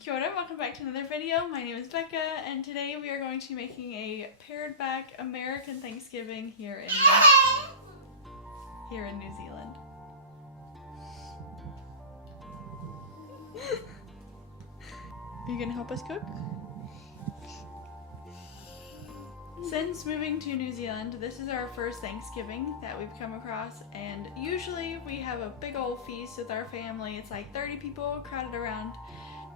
Kia ora, welcome back to another video. My name is Becca, and today we are going to be making a pared back American Thanksgiving here in New Zealand. Are you gonna help us cook? Since moving to New Zealand, this is our first Thanksgiving that we've come across, and usually we have a big old feast with our family. It's like 30 people crowded around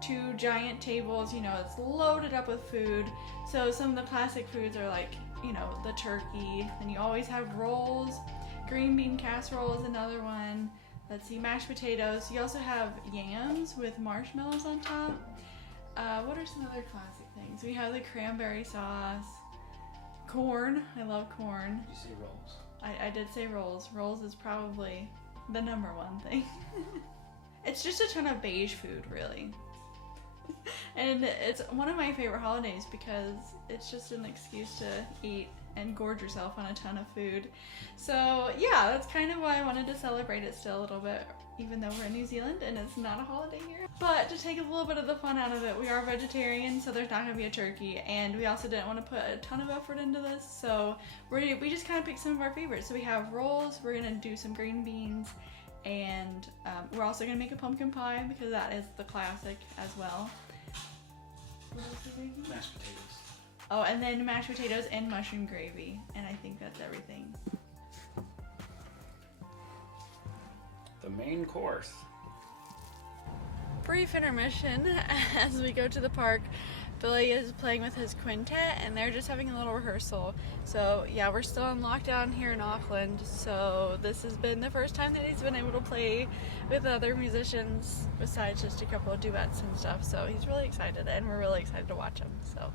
two giant tables, you know, it's loaded up with food. So some of the classic foods are like, you know, the turkey, and you always have rolls. Green bean casserole is another one. Let's see, mashed potatoes. You also have yams with marshmallows on top. What are some other classic things? We have the cranberry sauce. Corn. I love corn. Did you say rolls? I did say rolls. Rolls is probably the number one thing. It's just a ton of beige food, really. And it's one of my favorite holidays because it's just an excuse to eat and gorge yourself on a ton of food. So yeah, that's kind of why I wanted to celebrate it still a little bit, even though we're in New Zealand and it's not a holiday here. But to take a little bit of the fun out of it, we are vegetarian, so there's not going to be a turkey, and we also didn't want to put a ton of effort into this, so we just kind of picked some of our favorites. So we have rolls, we're going to do some green beans, and we're also going to make a pumpkin pie because that is the classic as well. What else are we doing? Mashed potatoes. Oh, and then mashed potatoes and mushroom gravy, and I think that's everything. The main course. Brief intermission as we go to the park. Billy is playing with his quintet and they're just having a little rehearsal. So yeah, we're still on lockdown here in Auckland, so this has been the first time that he's been able to play with other musicians besides just a couple of duets and stuff. So he's really excited and we're really excited to watch him. So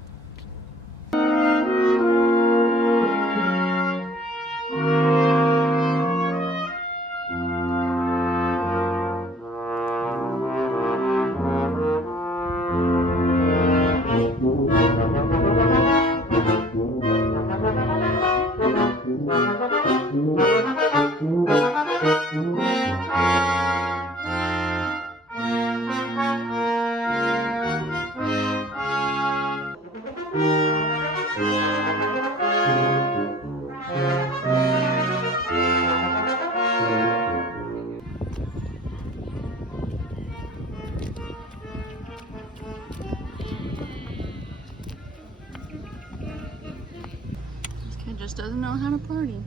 just doesn't know how to party.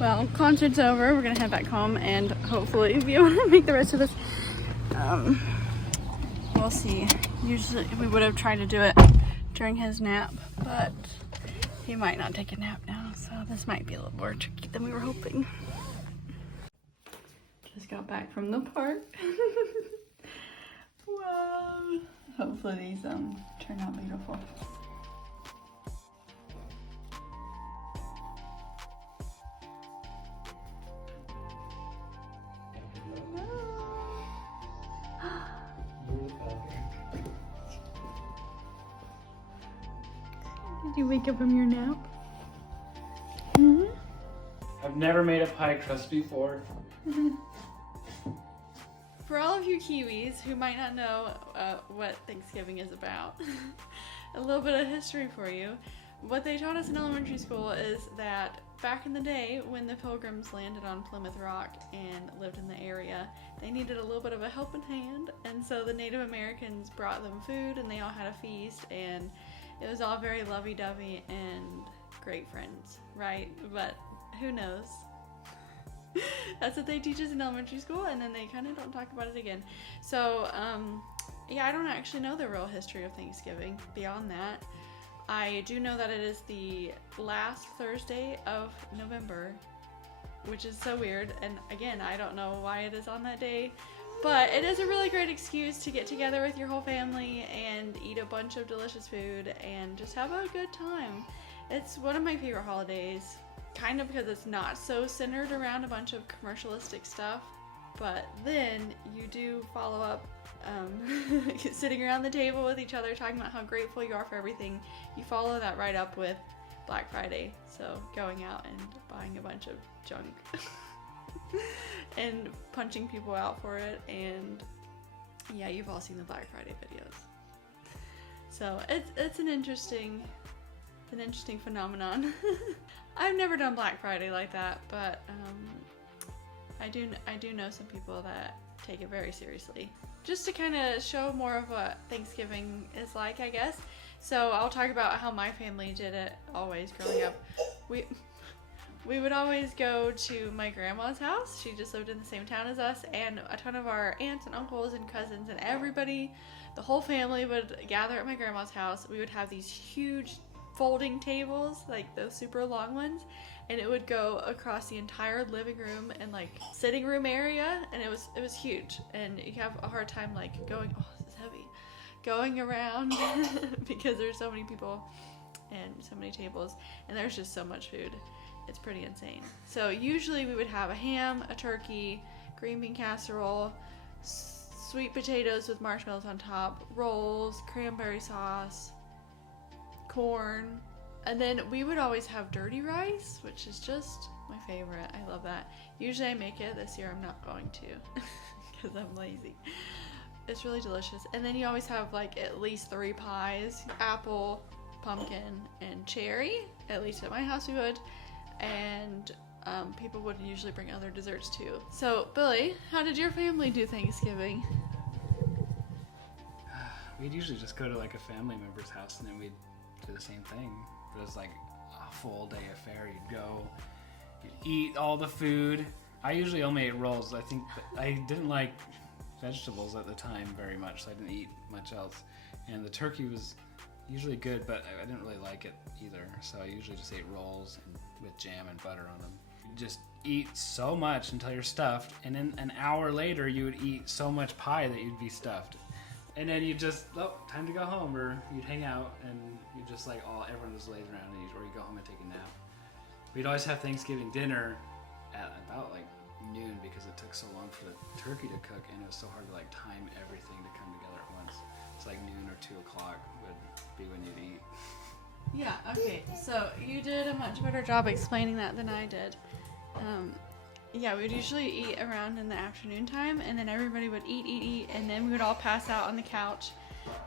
Well, concert's over. We're gonna head back home and hopefully be able to make the rest of this. We'll see. Usually we would have tried to do it during his nap, but he might not take a nap now, so this might be a little more tricky than we were hoping. Just got back from the park. Wow. Hopefully these turn out beautiful. Did you wake up from your nap? Hmm? I've never made a pie crust before. For all of you Kiwis who might not know what Thanksgiving is about, a little bit of history for you. What they taught us in elementary school is that back in the day when the Pilgrims landed on Plymouth Rock and lived in the area, they needed a little bit of a helping hand, and so the Native Americans brought them food and they all had a feast, and it was all very lovey-dovey and great friends, right? But who knows? That's what they teach us in elementary school, and then they kind of don't talk about it again. So, yeah, I don't actually know the real history of Thanksgiving beyond that. I do know that it is the last Thursday of November, which is so weird, and again, I don't know why it is on that day. But it is a really great excuse to get together with your whole family and eat a bunch of delicious food and just have a good time. It's one of my favorite holidays, kind of because it's not so centered around a bunch of commercialistic stuff, but then you do follow up sitting around the table with each other talking about how grateful you are for everything. You follow that right up with Black Friday, so going out and buying a bunch of junk and punching people out for it, and Yeah, you've all seen the Black Friday videos. So it's an interesting phenomenon. I've never done Black Friday like that, but I do know some people that take it very seriously. Just to kind of show more of what Thanksgiving is like, I guess. So I'll talk about how my family did it always growing up. We would always go to my grandma's house. She just lived in the same town as us, and a ton of our aunts and uncles and cousins and everybody, the whole family would gather at my grandma's house. We would have these huge folding tables, like those super long ones, and it would go across the entire living room and like sitting room area, and it was huge. And you have a hard time like going, oh, this is heavy, going around because there's so many people and so many tables, and there's just so much food. It's pretty insane. So usually we would have a ham, a turkey, green bean casserole, sweet potatoes with marshmallows on top, rolls, cranberry sauce, corn, and then we would always have dirty rice, which is just my favorite. I love that. Usually I make it. This year I'm not going to because I'm lazy. It's really delicious. And then you always have like at least 3 pies: apple, pumpkin, and cherry. At least at my house we would. And people would usually bring other desserts too. So, Billy, how did your family do Thanksgiving? We'd usually just go to like a family member's house and then we'd do the same thing. It was like a full day affair. You'd go, you'd eat all the food. I usually only ate rolls. I think I didn't like vegetables at the time very much, so I didn't eat much else. And the turkey was usually good, but I didn't really like it either. So I usually just ate rolls and with jam and butter on them. You just eat so much until you're stuffed, and then an hour later you would eat so much pie that you'd be stuffed. And then you just, time to go home, or you'd hang out and you just like everyone just lays around and or you go home and take a nap. We'd always have Thanksgiving dinner at about like noon because it took so long for the turkey to cook, and it was so hard to like time everything to come together at once. It's like noon or 2 o'clock would be when you'd eat. Yeah, okay, so you did a much better job explaining that than I did. Yeah, we would usually eat around in the afternoon time, and then everybody would eat, and then we would all pass out on the couch,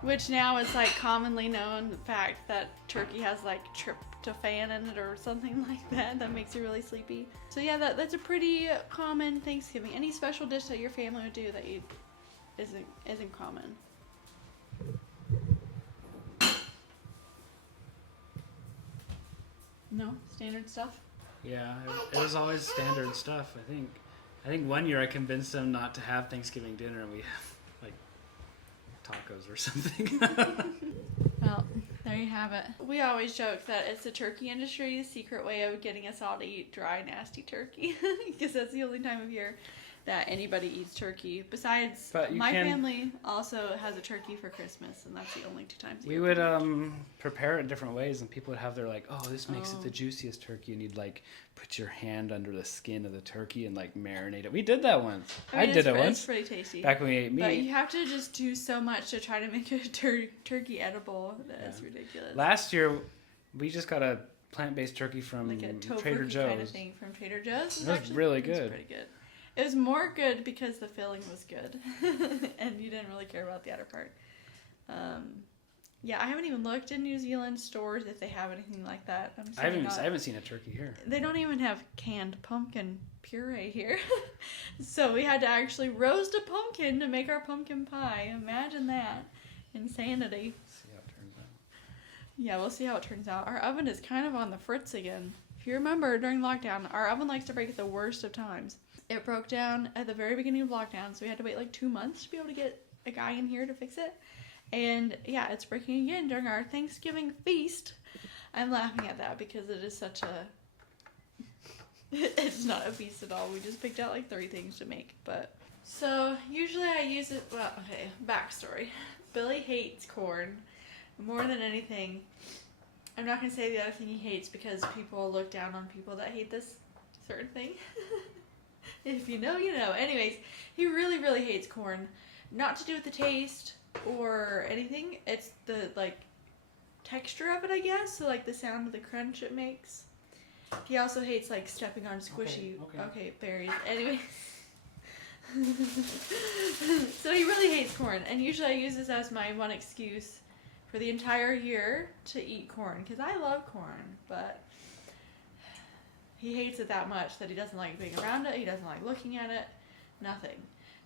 which now is like commonly known fact that turkey has like tryptophan in it or something like that makes you really sleepy. So yeah, that's a pretty common Thanksgiving. Any special dish that your family would do that isn't common? No? Standard stuff? Yeah, it was always standard stuff, I think. I think one year I convinced them not to have Thanksgiving dinner and we have like tacos or something. Well, there you have it. We always joke that it's the turkey industry's secret way of getting us all to eat dry, nasty turkey. Because that's the only time of year that anybody eats turkey. Besides, my family also has a turkey for Christmas, and that's the only 2 times a year. We would prepare it different ways, and people would have their like, oh, this makes it the juiciest turkey, and you'd like put your hand under the skin of the turkey and like marinate it. We did that once. I did it once. It's pretty tasty. Back when we ate meat. But you have to just do so much to try to make a turkey edible. That's ridiculous. Last year, we just got a plant-based turkey from like a Trader Joe's. Kind of thing from Trader Joe's. It was really good. It was pretty good. It was more good because the filling was good, and you didn't really care about the outer part. Yeah, I haven't even looked in New Zealand stores if they have anything like that. I haven't seen a turkey here. They don't even have canned pumpkin puree here. So we had to actually roast a pumpkin to make our pumpkin pie. Imagine that. Insanity. See how it turns out. Yeah, we'll see how it turns out. Our oven is kind of on the fritz again. If you remember, during lockdown, our oven likes to break at the worst of times. It broke down at the very beginning of lockdown, so we had to wait like 2 months to be able to get a guy in here to fix it. And yeah, it's breaking again during our Thanksgiving feast. I'm laughing at that because it is such a... It's not a feast at all. We just picked out like 3 things to make. But so usually I use it... Well, okay, backstory. Billy hates corn more than anything. I'm not going to say the other thing he hates because people look down on people that hate this certain thing. If you know, you know. Anyways, he really, really hates corn. Not to do with the taste or anything. It's the, like, texture of it, I guess. So, like, the sound of the crunch it makes. He also hates, like, stepping on squishy, berries. Anyways. So he really hates corn, and usually I use this as my one excuse for the entire year to eat corn, because I love corn, but he hates it that much that he doesn't like being around it, he doesn't like looking at it, nothing.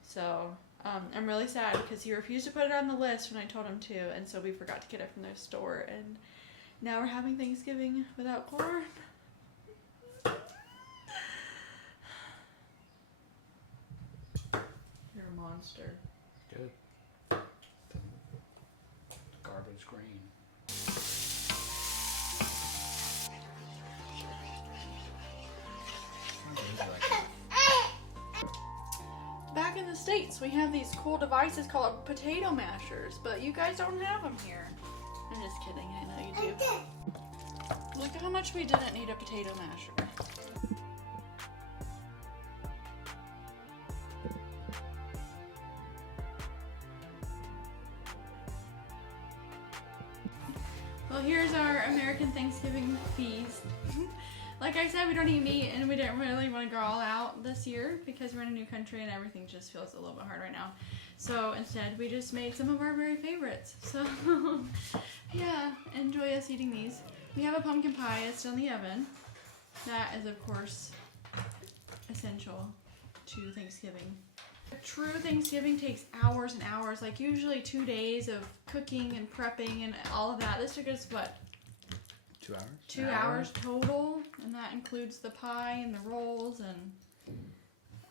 So I'm really sad because he refused to put it on the list when I told him to, and so we forgot to get it from their store, and now we're having Thanksgiving without corn. You're a monster. Good. Garbage green. Back in the States, we have these cool devices called potato mashers, but you guys don't have them here. I'm just kidding, I know you do. Look at how much we didn't need a potato masher. Well, here's our American Thanksgiving feast. Like I said, we don't eat meat, and we didn't really want to go all out this year because we're in a new country and everything just feels a little bit hard right now. So instead, we just made some of our very favorites. So yeah, enjoy us eating these. We have a pumpkin pie. It's still in the oven. That is, of course, essential to Thanksgiving. True Thanksgiving takes hours and hours, like usually 2 days of cooking and prepping and all of that. This took us, what? 2 hours? 2 hours total, and that includes the pie and the rolls and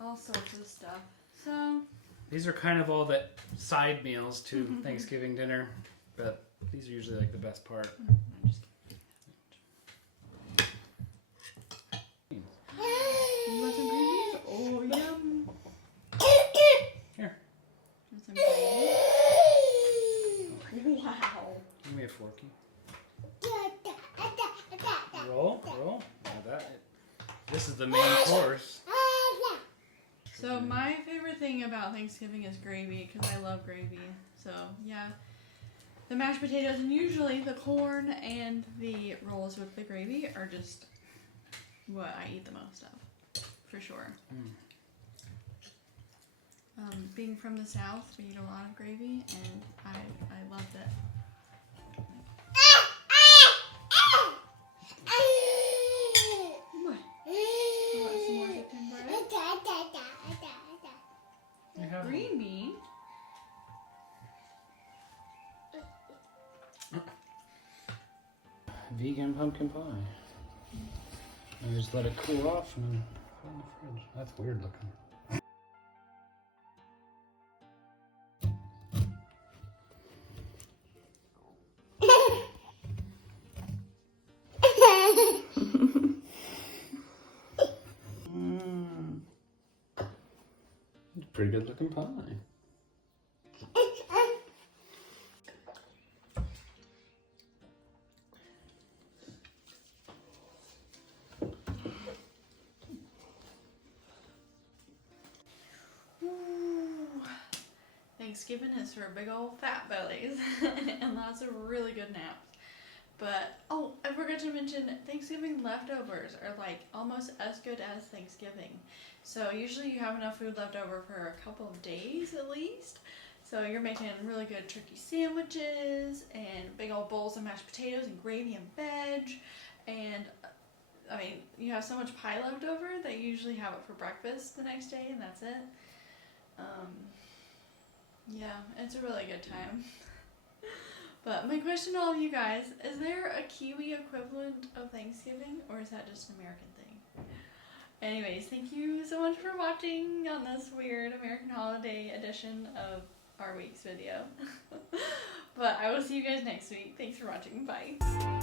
all sorts of stuff. So these are kind of all the side meals to Thanksgiving dinner, but these are usually like the best part. I'm just kidding. You want some greens? Oh, yum. Here. Want some greens? Wow. Give me a forky. Roll. Oh, this is the main course. So my favorite thing about Thanksgiving is gravy, because I love gravy. So yeah, the mashed potatoes and usually the corn and the rolls with the gravy are just what I eat the most of, for sure. Being from the South, we eat a lot of gravy, and I loved it. Green bean? Vegan pumpkin pie. I just let it cool off and then put it in the fridge. That's weird looking. Pretty good looking pie. Thanksgiving is for big old fat bellies and lots of really good naps. But, oh, I forgot to mention, Thanksgiving leftovers are like almost as good as Thanksgiving. So usually you have enough food left over for a couple of days at least. So you're making really good turkey sandwiches and big old bowls of mashed potatoes and gravy and veg. And, I mean, you have so much pie left over that you usually have it for breakfast the next day and that's it. Yeah, it's a really good time. But my question to all of you guys, is there a Kiwi equivalent of Thanksgiving, or is that just an American thing? Anyways, thank you so much for watching on this weird American holiday edition of our week's video. But I will see you guys next week. Thanks for watching. Bye.